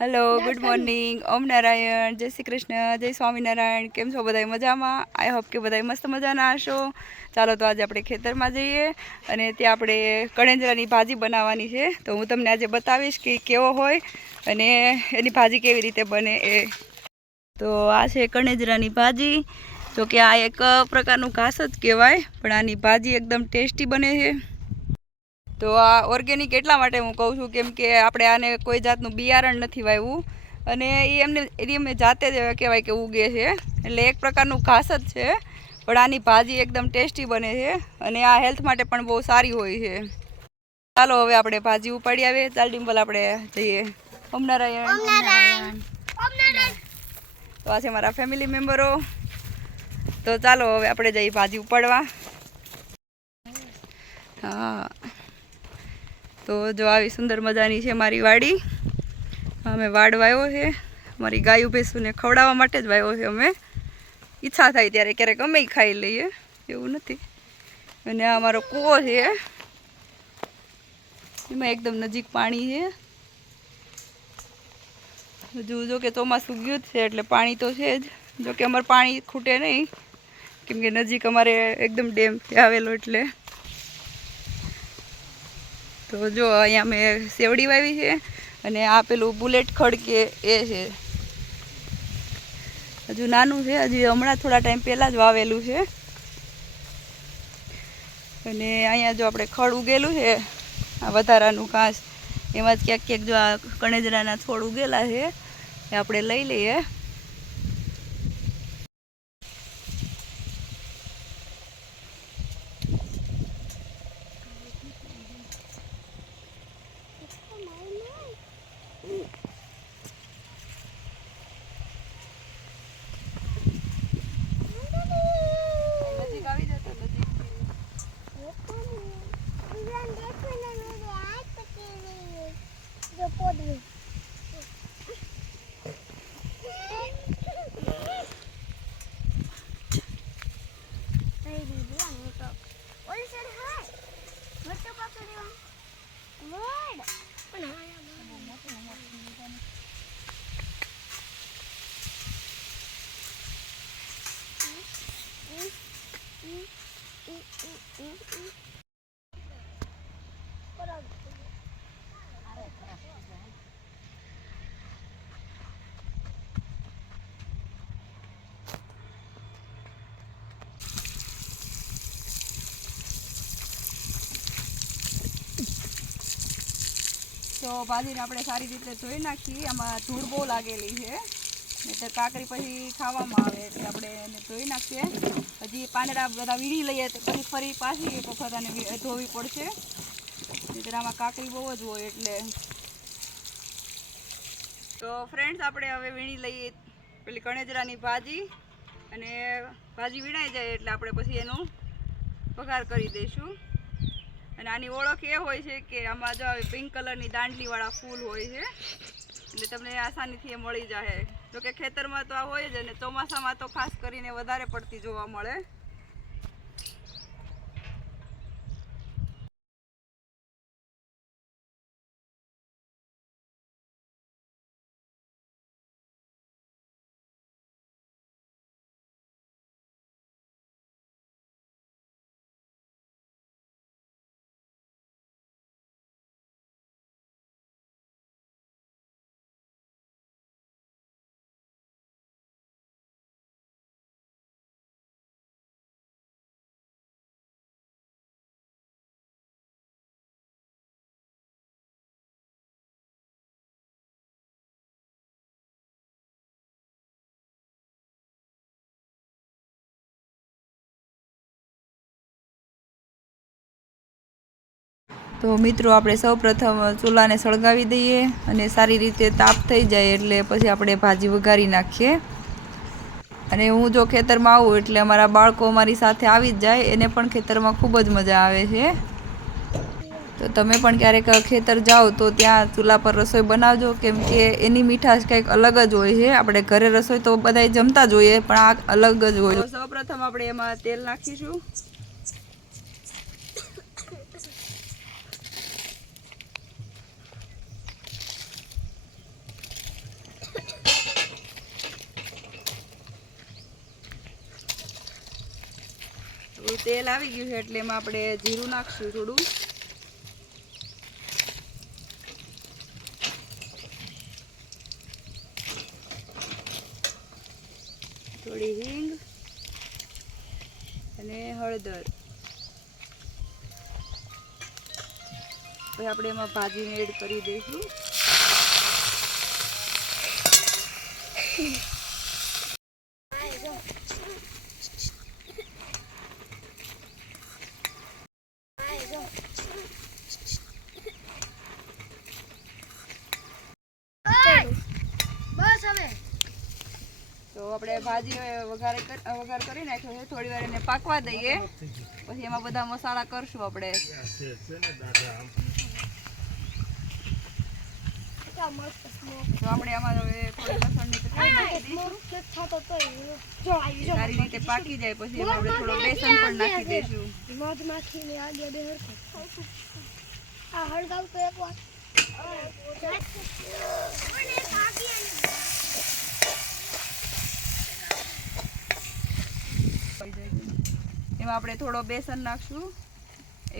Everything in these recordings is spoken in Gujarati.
हेलो गुड मॉर्निंग ओम नारायण जय श्री कृष्ण जय स्वामीनारायण केम छो बधाई मजामां आई होप के बधाई मस्त मजाना हशो। चालो तो आज આપણે ખેતરમાં જઈએ અને ત્યાં આપણે કણેજરાની ભાજી બનાવવાની છે તો હું તમને આજે બતાવીશ કે કેવો હોય અને એની ભાજી કેવી રીતે બને એ। તો આ છે કણેજરાની ભાજી જો કે આ એક પ્રકારનું ઘાસ જ કહેવાય પણ આની ભાજી એકદમ ટેસ્ટી બને છે। तो आ ऑर्गेनिक एटला माटे हूँ कहूँ छूँ केम के आपणे आने कोई जातनु बियारण नथी वाव्युं अने एनी अमे जाते ज कहेवाय के उगे छे एटले एक प्रकारनुं घास ज छे पण आनी भाजी एकदम टेस्टी बने छे अने आ हेल्थ माटे पण बहु सारी होय छे। चालो हवे आपणे भाजी उपाड़ी आवीए। चाल डिम्पल आपणे जईए। ओम नारायण ओम नारायण ओम नारायण। तो आ छे मारा फेमिली मेम्बरो तो चालो हवे आपणे जईए भाजी उपाड़वा। हाँ तो जो आ सुंदर मजानी है मारी वाड़ी अमे वाड़ वाव्यो है मारी गायु भैंसू ने खवड़ावा माटे ज वाव्यो है। अमे ईच्छा थाय त्यारे क्यारेक अमे खाई लईए एवुं नथी। अने आ मारो कूवो छे एमां एकदम नजीक पाणी है। हजू जो के ચોમાસું गयुं ज छे एटले पाणी तो छे ज जो के अमारे पाणी खूटे नहीं केम के नजीक अमारे एकदम डेम आवेलो एटले। तो जो अहींया मैं सेवड़ी वावी है अने आ पेलुं बुलेट खड़के ए छे हजू नानुं छे हजी हमणां थोड़ा टाइम पहेला ज वावेलुं छे। अने अहींया जो आपणे खड़ उगेलुं छे आ वधारानुं घास एमां ज क्यांक क्यांक जो आ कणेજરાના છોડ उगेला छे ए आपणे लई लईए। तो भाजी ने आपणे सारी रीते धोई नाखी। आमां धूळ बहु लागेली छे नहीतर काकरी पछी खावामां आवे एटले आपणे एने धोई नाखीए। हजी पानड़ा बधा वीणी लईए तो पछी फरी पाછી एक वखत आने धोवी पड़शे नहीतर आमां काकरी बहु ज होय एटले। तो फ्रेंड्स आपणे हवे वीणी लईए पेली कणेજરાની भाजी अने भाजी वीणाई जाए एटले आपणे पछी एनो वघार करी दईशुं। અને આની ઓળખ એ હોય છે કે આમાં જો પિંક કલરની દાંડલીવાળા ફૂલ હોય છે એટલે તમને આસાનીથી એ મળી જાય। જો કે ખેતરમાં તો આ હોય જ અને ચોમાસામાં તો ખાસ કરીને વધારે પડતી જોવા મળે। तो मित्रों आपणे सौ प्रथम चूलाने सळगावी दईए अने सारी रीते ताप थई जाए एटले पछी आपणे भाजी वघारी नाखीए। अने हूँ जो खेतरमां आવું એટલે અમારા બાળકો અમારી સાથે આવી જ જાય એને પણ ખેતરમાં ખૂબ જ મજા આવે છે। તો તમે પણ ક્યારેક ખેતર જાઓ તો ત્યાં ચૂલા પર રસોઈ બનાવજો કેમ કે એની મીઠાશ કંઈક અલગ જ હોય છે। આપણે ઘરે રસોઈ તો બધાય જમતા જ હોઈએ પણ આ અલગ જ હોય। તો સૌપ્રથમ આપણે એમાં તેલ નાખીશું। તેલ આવી ગયું છે એટલે એમાં આપણે જીરું નાખશું થોડું. થોડી હિંગ અને હળદર. પછી આપણે એમાં ભાજીને એડ કરી દઈશું. તો આપણે ભાજી વઘાર કરી નાખ્યો છે. થોડી વાર એને પાકવા દઈએ, પછી એમાં બધા મસાલા કરશું આપણે. તો આપણે આમાં હવે થોડી લસણની ચટણી નાખી દઈશું. સારી રીતે પાકી જાય પછી એમાં આપણે થોડો બેસન પણ નાખી દઈશું. એમાં આપણે થોડો બેસન નાખશું.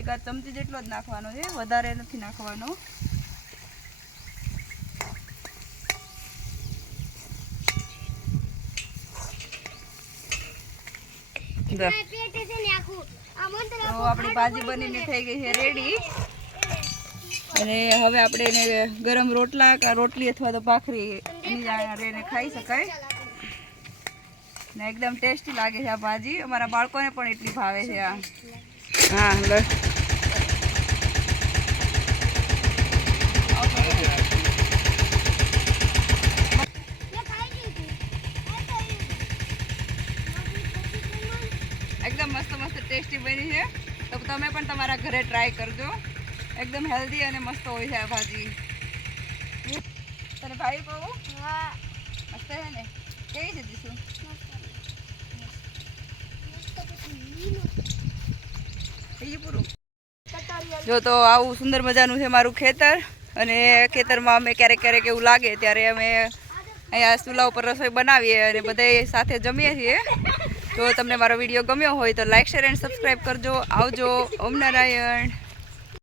1 ચમચી જેટલો જ નાખવાનો છે, વધારે નથી નાખવાનો. તો આપણી ભાજી બનીને થઈ ગઈ છે રેડી. અને હવે આપણે એને ગરમ રોટલા કે રોટલી અથવા તો ભાખરી એને ખાઈ શકાય ને એકદમ ટેસ્ટી લાગે છે આ ભાજી. અમારા બાળકોને પણ એટલી ભાવે છે આ. હા બસ એકદમ મસ્ત ટેસ્ટી બની છે. તો તમે પણ તમારા ઘરે ટ્રાય કરજો. એકદમ હેલ્ધી અને મસ્ત હોય છે આ ભાજી. તને ભાઈ કહું મસ્ત છે ને? કેવી છે દીશું? જો તો આવું સુંદર મજાનું છે મારું ખેતર. અને ખેતરમાં અમે ક્યારેક એવું લાગે ત્યારે અમે અહીંયા ચૂલા ઉપર રસોઈ બનાવીએ અને બધા સાથે જમીએ છીએ. જો તમને મારો વિડીયો ગમ્યો હોય તો લાઈક, શેર એન્ડ સબસ્ક્રાઈબ કરજો. આવજો. ઓમ નારાયણ.